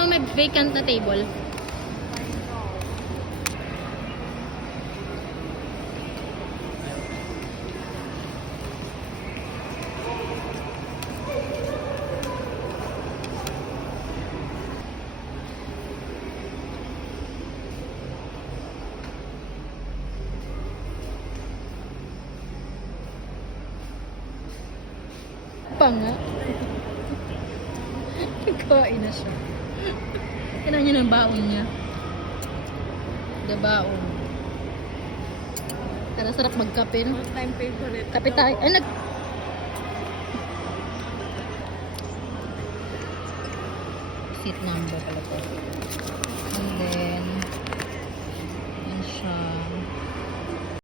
no, may vacant na table. Nga. Nagkain na siya. Kailangan niya ng baon niya. Baon. Tara, sarap magkape, no? Time favorite. Kape tayo. Ay, seat number pala to. And then,